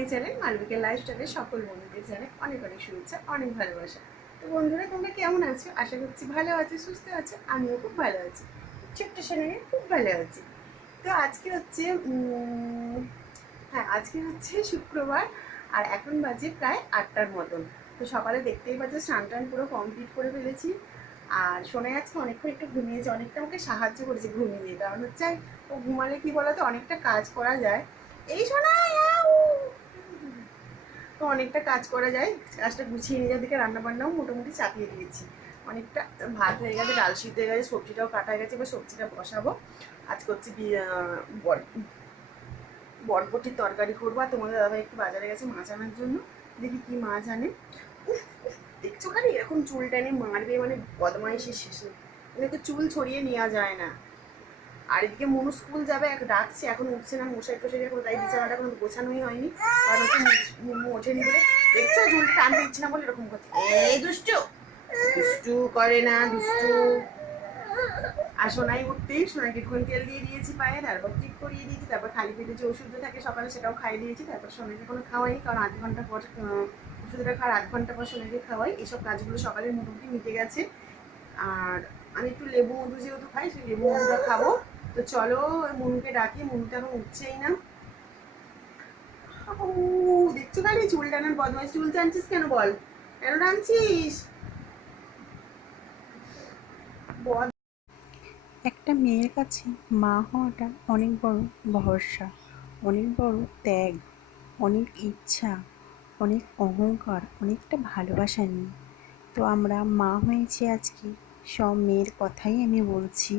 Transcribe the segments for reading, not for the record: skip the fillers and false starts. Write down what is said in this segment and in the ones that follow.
My channel মালবিকের লাইফস্টাইলে সকল বন্ধুদের জানাই অনেক অনেক শুভেচ্ছা, অনেক ভালোবাসা। তো বন্ধুরা, তোমরা কেমন আছো? আশা করছি ভালো আছো, সুস্থ আছো। আমিও খুব ভালো আছি, ছোট্ট সোনাকে খুব ভালো আছি। তো আজকে হচ্ছে আজকে হচ্ছে শুক্রবার, আর এখন বাজে প্রায় 8টার মতন। তো সকালে দেখতেই পাচ্ছ স্নান টান পুরো কমপ্লিট করে ফেলেছি। আর শোনা যাচ্ছে অনেকক্ষণ একটু ঘুমিয়েছে, অনেকটা আমাকে সাহায্য করেছে ঘুমিয়ে। কারণ হচ্ছে ও ঘুমালে কি বলতো, অনেকটা কাজ করা যায়। এই শোনা, তো অনেকটা কাজ করা যায়। কাজটা গুছিয়ে নিয়ে যাওয়ার দিকে রান্নাবান্নাও মোটামুটি চাপিয়ে দিয়েছি। অনেকটা ভাত হয়ে গেছে, ডাল সিদ্ধ হয়ে গেছে, সবজিটাও কাটা হয়ে গেছে। এবার সবজিটা বসাবো। আজকে হচ্ছে বটবটির তরকারি করবো। আর তোমাদের দাদাভাই একটু বাজারে গেছে মাছ আনার জন্য। দেখি কি মাছ আনে। দেখছো খালি এরকম চুল টেনে মারবে, মানে বদমাইশের শেষে। এদেরকে চুল ছড়িয়ে নেওয়া যায় না। আর এদিকে মনু স্কুল যাবে, ডাকছে, এখন উঠছে না। মশাই টশাই এখন তাই বিছানাটা এখন গোছানোই হয়নি। কারণ হচ্ছে মনু ওঠেনি বলে। দেখছো চুলটা টানতে দিচ্ছে না বলে এরকম করছে। এই দুষ্টু দুষ্টু করে না, দুষ্টু। আর সোনাই উঠতেই সোনাইকে একটুখানি তেল দিয়ে দিয়েছি পায়ে, তারপর টিপ করিয়ে দিয়েছি, তারপর খালি পেটে যে ওষুধটা থাকে সকালে সেটাও খাইয়ে দিয়েছি। তারপর সোনাইকে কোনো খাওয়াই, কারণ আধ ঘন্টা পর ওষুধটা খাওয়ার আধ ঘন্টা পর সোনাইকে খাওয়াই। এসব কাজগুলো সকালের মোটামুটি মিটে গেছে। আর আমি একটু লেবু মধু যেহেতু খাই, সেই লেবু মধুটা খাবো। তো চলো মনুকে ডাকি, মনুটা এখন উঠছেই না। দেখছো খালি চুল টানার বদমাইশ। চুল টানছিস কেন বল, কেন টানছিস? একটা মেয়ের কাছে মা হওয়াটা অনেক বড় ভরসা, অনেক বড় ত্যাগ, অনেক ইচ্ছা, অনেক অহংকার, অনেকটা ভালোবাসা নিয়ে। তো আমরা মা হয়েছি আজকে, সব মেয়ের কথাই আমি বলছি।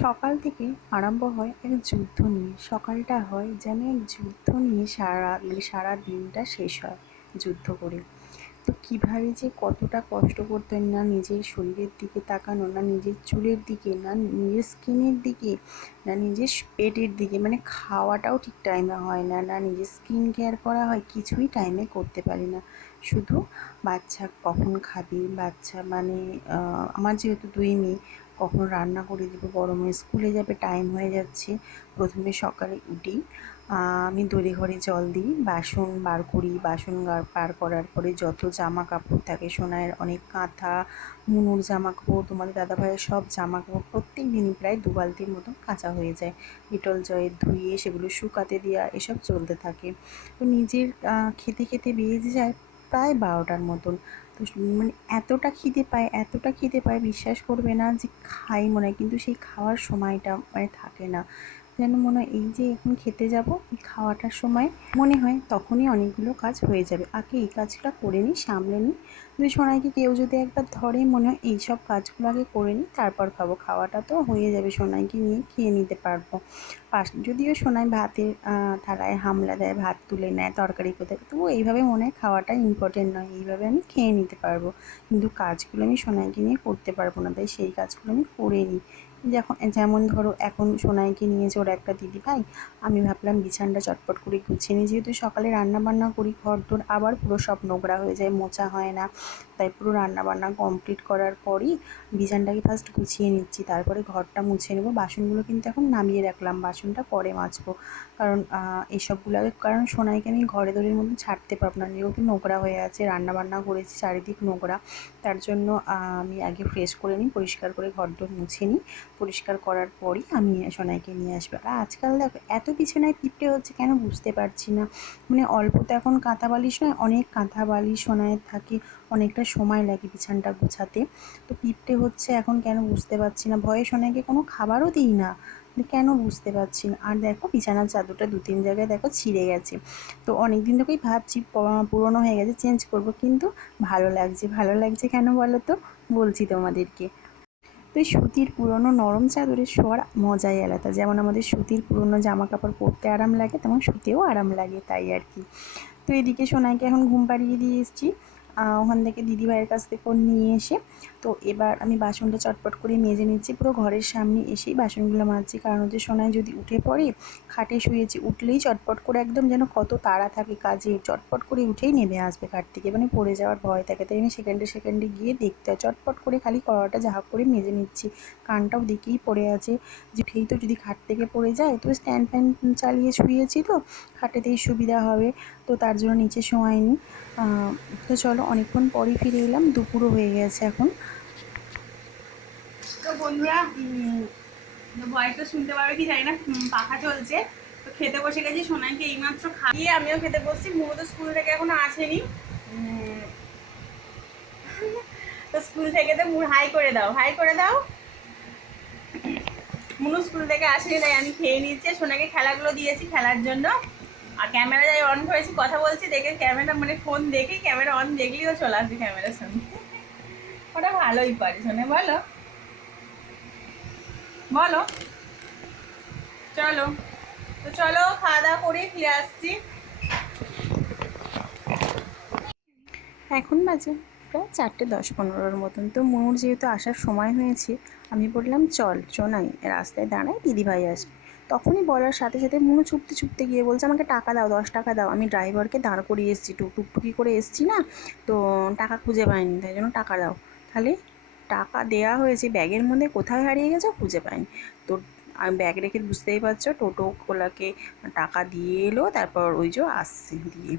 সকাল থেকে আরম্ভ হয় এক যুদ্ধ নিয়ে। সকালটা হয় যেন এক যুদ্ধ নিয়ে, সারা দিনটা শেষ হয় যুদ্ধ করে। তো কীভাবে যে কতটা কষ্ট করতে হয়, না নিজের শরীরের দিকে তাকানো, না নিজের চুলের দিকে, না নিজের স্কিনের দিকে, না নিজের পেটের দিকে, মানে খাওয়াটাও ঠিক টাইমে হয় না, না নিজের স্কিন কেয়ার করা হয়, কিছুই টাইমে করতে পারি না। শুধু বাচ্চা কখন খাবে, বাচ্চা মানে আমার যেহেতু দুই মেয়ে, কখন রান্না করে দেবো, বড় মেয়ে স্কুলে যাবে, টাইম হয়ে যাচ্ছে। প্রথমে সকালে উঠি, আমি দড়ি ঘরে জল দিই, বাসন বার করি, বাসন বার করার পরে যত জামা কাপড় থাকে, সোনাইয়ের অনেক কাঁথা, মুনুর জামা কাপড়, তোমাদের দাদাভাইয়ের সব জামা কাপড় প্রত্যেক দিনই প্রায় 2 বালতির মতন কাচা হয়ে যায়। ডেটল জলে ধুয়ে সেগুলো শুকাতে দেওয়া, এসব চলতে থাকে। তো নিজের খেতে খেতে বেজে যায় প্রায় 12টার মতন। তো মানে এতটা খিদে পায়, বিশ্বাস করবে না যে খাই মনে হয়, কিন্তু সেই খাওয়ার সময়টা মানে থাকে না। যেন মনে হয় এই যে এখন খেতে যাব, এই খাওয়াটার সময় মনে হয় তখনই অনেকগুলো কাজ হয়ে যাবে, আগে এই কাজটা করে নিই, সামলে নিই। যদি সোনাইকে কেউ যদি একবার ধরে, মনে হয় এই সব কাজগুলো আগে করে নিই, তারপর খাবো, খাওয়াটা তো হয়ে যাবে, সোনাইকে নিয়ে খেয়ে নিতে পারবো। যদিও সোনাই ভাতের থালায় হামলা দেয়, ভাত তুলে নেয়, তরকারি কোথায়, তবুও এইভাবে মনে হয় খাওয়াটা ইম্পর্টেন্ট নয়, এইভাবে আমি খেয়ে নিতে পারবো। কিন্তু কাজগুলো আমি সোনাইকে নিয়ে করতে পারবো না, তাই সেই কাজগুলো আমি করে নিই। যেমন ধরো এখন সোনাইকে নিয়েছে ওর একটা দিদিভাই, আমি ভাবলাম বিছানাটা চটপট করে গুছিয়ে নিই, যেহেতু সকালে রান্নাবান্না করি, ঘরদোর আবার পুরো সব নোংরা হয়ে যায়, মোছা হয় না। তাই পুরো রান্নাবান্না কমপ্লিট করার পরই বিছানাটাকে ফার্স্ট গুছিয়ে নিচ্ছি, তারপরে ঘরটা মুছে নেবো। বাসনগুলো কিন্তু এখন নামিয়ে রাখলাম, বাসনটা পরে মাজবো। কারণ এসবগুলো আগে, কারণ সোনাইকে আমি ঘরে দড়ির মধ্যে ছাড়তে পারবো না, যেহেতু নোংরা হয়ে আছে, রান্নাবান্না করেছি, চারিদিক নোংরা। তার জন্য আমি আগে ফ্রেশ করে নিই, পরিষ্কার করে ঘরদোর মুছে নিই। পরিষ্কার করার পরই আমি সোনাইকে নিয়ে আসবো। আর আজকাল দেখো এত বিছানায় পিঁপড়ে হচ্ছে কেন বুঝতে পারছি না। মানে অল্প তো এখন কাঁথা বালিশ নয়, অনেক কাঁথা বালিশ সোনাইয়ের থাকে, অনেকটা সময় লাগে বিছানাটা গোছাতে। তো পিঁপড়ে হচ্ছে এখন কেন বুঝতে পারছি না, ভয়ে সোনাইকে কোনো খাবারও দিই না, কেন বুঝতে পারছি না। আর দেখো বিছানার চাদরটা 2-3 জায়গায় দেখো ছিঁড়ে গেছে। তো অনেক দিন থেকেই ভাবছি পুরোনো হয়ে গেছে, চেঞ্জ করব, কিন্তু ভালো লাগছে কেন বলো তো, বলছি তোমাদেরকে। তো এই সুতির পুরনো নরম চাদরে শোয়ার মজাই আলাদা। যেমন আমাদের সুতির পুরনো জামা কাপড় পরতে আরাম লাগে, তেমন শুতেও আরাম লাগে, তাই আর কি। তো এদিকে সোনাইকে এখন ঘুম পাড়িয়ে দিয়ে এসেছি। ওখান থেকে দিদিভাইয়ের কাছ থেকে নিয়ে এসে তো এবার আমি বাসনটা চটপট করে মেজে নিচ্ছি। পুরো ঘরের সামনে এসেই বাসনগুলো মাজছি, কারণ হচ্ছে সোনাই যদি উঠে পড়ে, খাটে শুয়েছি, উঠলেই চটপট করে একদম যেন কত তাড়া থাকে কাজে, চটপট করে উঠেই নেমে আসবে খাট থেকে, মানে পড়ে যাওয়ার ভয় থাকে। তাই আমি সেকেন্ডে সেকেন্ডে গিয়ে দেখতে হয়, চটপট করে খালি কড়াটা ঝাঁপ করে মেজে নিচ্ছি। কানটাও দিকেই পড়ে আছে, যে উঠেই তো যদি খাট থেকে পড়ে যায়, তো স্ট্যান্ড ফ্যান চালিয়ে শুয়েছি, তো খাটেতেই সুবিধা হবে, তো তার জন্য নিচে শোয়াইনি। তো চলো, অনেকক্ষণ পরই ফিরে এলাম, দুপুরও হয়ে গেছে এখন। তো বন্ধুরা ভয়েসটা শুনতে পারবে কি জানি না, পাখা চলছে। তো খেতে বসে গেছি, সোনাইকে এইমাত্র খাইয়ে আমিও খেতে বসছি। মুনো তো স্কুল থেকে এখনো আসেনি। তো স্কুল থেকে তো হাই করে দাও, হাই করে দাও। মুনু স্কুল থেকে আসেনি, তাই আমি খেয়ে নিচ্ছি। সোনাকে খেলাগুলো দিয়েছি খেলার জন্য, আর ক্যামেরা যাই অন করেছি, কথা বলছি, দেখে ক্যামেরা মানে ফোন দেখে ক্যামেরা অন দেখলেই ও চলে আসবে ক্যামেরার সামনে। ওটা ভালোই পারে শোনে, বলো বলো। চলো, তো চলো খাওয়া দাওয়া করে ফিরে আসছি। এখন বাজে প্রায় 4:10-15 মতন। তো মনুর যেহেতু আসার সময় হয়েছে, আমি বললাম চল চোনাই রাস্তায় দাঁড়াই, দিদিভাই আসবে। তখনই বলার সাথে সাথে মনু ছুটতে ছুটতে গিয়ে বলছে আমাকে টাকা দাও, 10 টাকা দাও। আমি ড্রাইভারকে দাঁড় করিয়ে এসেছি, টুকটুকি করে এসেছি না, তো টাকা খুঁজে পাইনি, তাই জন্য টাকা দাও। তাহলে টাকা দেয়া হয়েছে, ব্যাগের মধ্যে কোথায় হারিয়ে গেছে খুঁজে পাইনি। তো আমি ব্যাগ রেখে, বুঝতেই পারছো, টোটোওয়ালাকে টাকা দিয়ে এলো, তারপর ওই যে আসছে দিয়ে।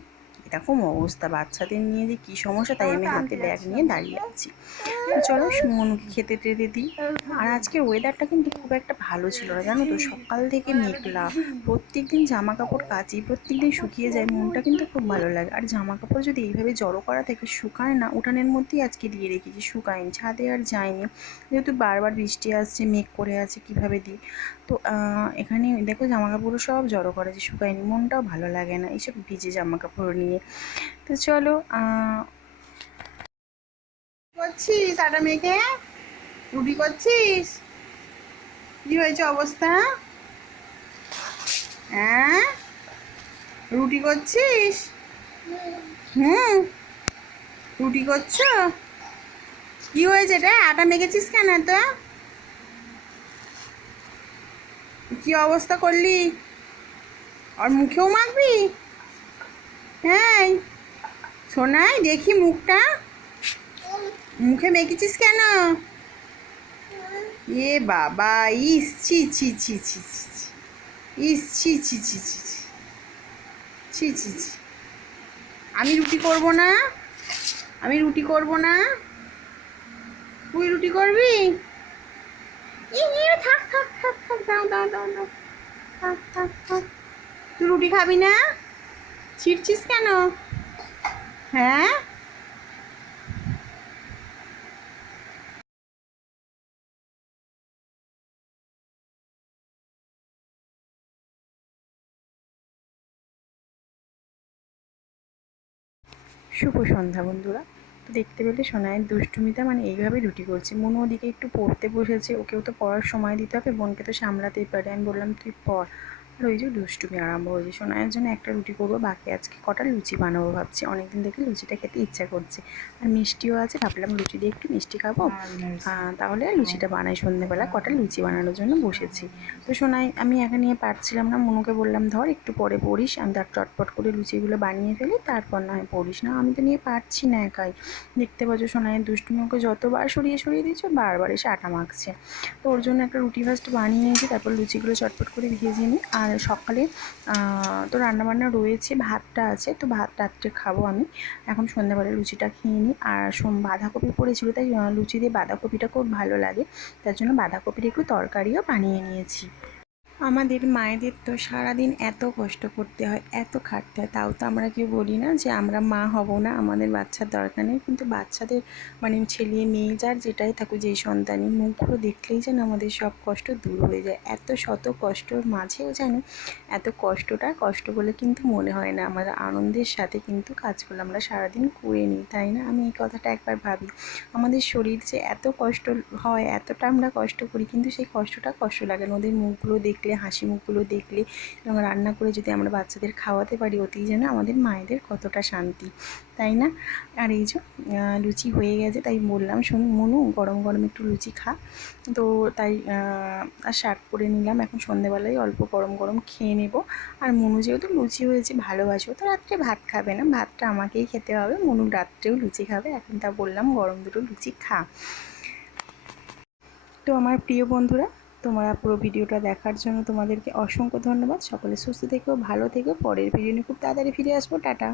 এরকম অবস্থা, বাচ্চাদের নিয়ে যে কী সমস্যা, তাই আমি হাতে ব্যাগ নিয়ে দাঁড়িয়ে আছি। তো চলো মনুকে খেতে টেতে দিই। আর আজকের ওয়েদারটা কিন্তু খুব একটা ভালো ছিল না, জানো তো, সকাল থেকে মেঘলা। প্রত্যেক দিন জামা কাপড় কাচি, প্রত্যেক দিন শুকিয়ে যায়, মনটা কিন্তু খুব ভালো লাগে। আর জামা কাপড় যদি এইভাবে জড়ো করা থাকে, শুকায় না, উঠানের মধ্যেই আজকে দিয়ে রেখেছি, শুকায়নি, ছাদে আর যায়নি, যেহেতু বারবার বৃষ্টি আসছে, মেঘ করে আছে, কীভাবে দিই। তো এখানে দেখো জামা কাপড়ও সব জড়ো করেছে, শুকায়নি, মনটাও ভালো লাগে না এইসব ভিজে জামা কাপড় নিয়ে। তো চলো করছিস আটা মেখে, রুটি করছিস, কি হয়েছে অবস্থা? হ্যাঁ, রুটি করছিস? হুম, রুটি করছো? কি হয়েছে রে, আটা মেখেছিস কেন? তো কি অবস্থা করলি? আর মুখেও মাখবি? হ্যাঁ, শোনাই দেখি মুখটা, মুখে মেখেছিস কেন? এ বাবা, ইস ছি ছি ছি ছি ছি ছি, ইস ছি ছি ছি ছি ছি ছি ছি ছি। আমি রুটি করব না, আমি রুটি করব না, তুই রুটি করবি? থাক থাক থাক থাক, দাও দাও দাও দাও, থাক থাক থাক। তুই রুটি খাবি না? ছিড়ছিস কেন? হ্যাঁ, শুভ সন্ধ্যা বন্ধুরা। তো দেখতে পেলে সোনাইয়ের দুষ্টুমিটা, মানে এইভাবে রুটি করছে। মনু ওদিকে একটু পড়তে বসেছে, ওকেও তো পড়ার সময় দিতে হবে, বোনকে তো সামলাতেই পারে। আমি বললাম তুই পড়, আর ওই যে দুষ্টুমি আরম্ভ হয়েছে। সোনাইয়ের জন্য একটা রুটি করবো, বাকি আজকে কটা লুচি বানাবো ভাবছি, অনেকদিন থেকে লুচিটা খেতে ইচ্ছা করছে, আর মিষ্টিও আছে, ভাবলাম লুচি দিয়ে একটু মিষ্টি খাবো, তাহলে লুচিটা বানাই। সন্ধ্যেবেলা কটা লুচি বানানোর জন্য বসেছি। তো সোনাই আমি একা নিয়ে পারছিলাম না, মনুকে বললাম ধর একটু পরে পড়িস, আমি তার চটপট করে লুচিগুলো বানিয়ে ফেলি, তারপর না হয় পড়িস। না, আমি তো নিয়ে পারছি না একাই। দেখতে পাচ্ছ সোনাইয়ের দুষ্টুমি, ওকে যতবার সরিয়ে সরিয়ে দিচ্ছ বারবার এসে আটা মাখছে। তো ওর জন্য একটা রুটি ফার্স্ট বানিয়ে নিয়েছি, তারপর লুচিগুলো চটপট করে ভেজে নিই। আর সকালে তো রান্নাবান্না রয়েছে, ভাতটা আছে, তো ভাত রাত্রে খাবো আমি। এখন সন্ধ্যাবেলা লুচিটা খেয়ে নিই। আর বাঁধাকপি পড়েছিল, তাই লুচি দিয়ে বাঁধাকপিটা খুব ভালো লাগে, তার জন্য বাঁধাকপির একটু তরকারিও বানিয়ে নিয়েছি। আমাদের মায়েদের তো সারাদিন এত কষ্ট করতে হয়, এত খাটতে হয়, তাও তো আমরা কেউ বলি না যে আমরা মা হব না, আমাদের বাচ্চার দরকার নেই। কিন্তু বাচ্চাদের মানে ছেলে মেয়ে যার যেটাই থাকুক, যেই সন্তানই, মুখগুলো দেখলেই যেন আমাদের সব কষ্ট দূর হয়ে যায়। এত শত কষ্টর মাঝেও যেন এত কষ্টটা কষ্ট বলে কিন্তু মনে হয় না, আমাদের আনন্দের সাথে কিন্তু কাজগুলো আমরা সারাদিন করে নিই, তাই না? আমি এই কথাটা একবার ভাবি, আমাদের শরীর যে এত কষ্ট হয়, এতটা আমরা কষ্ট করি, কিন্তু সেই কষ্টটা কষ্ট লাগে না, ওদের মুখগুলো দেখলে হাসি মুখগুলো দেখলে এবং রান্না করে যদি আমরা বাচ্চাদের খাওয়াতে পারি, ওতেই যেন আমাদের মায়েদের কতটা শান্তি, তাই না? আর এই যে লুচি হয়ে গেছে, তাই বললাম শোন মনু গরম গরম একটু লুচি খা। তো তাই আর শার্ট পরে নিলাম, এখন সন্ধ্যেবেলায় অল্প গরম গরম খেয়ে নেব। আর মনু যেহেতু লুচি হয়েছে ভালোবাসো, তো রাত্রে ভাত খাবে না, ভাতটা আমাকেই খেতে হবে। মনু রাত্রেও লুচি খাবে, এখন তা বললাম গরম দুটো লুচি খা। তো আমার প্রিয় বন্ধুরা, তোমরা পুরো ভিডিওটা দেখার জন্য তোমাদেরকে অসংখ্য ধন্যবাদ। সকলে সুস্থ থেকো, ভালো থেকো। পরের ভিডিও নিয়ে খুব তাড়াতাড়ি ফিরে আসবো। টাটা।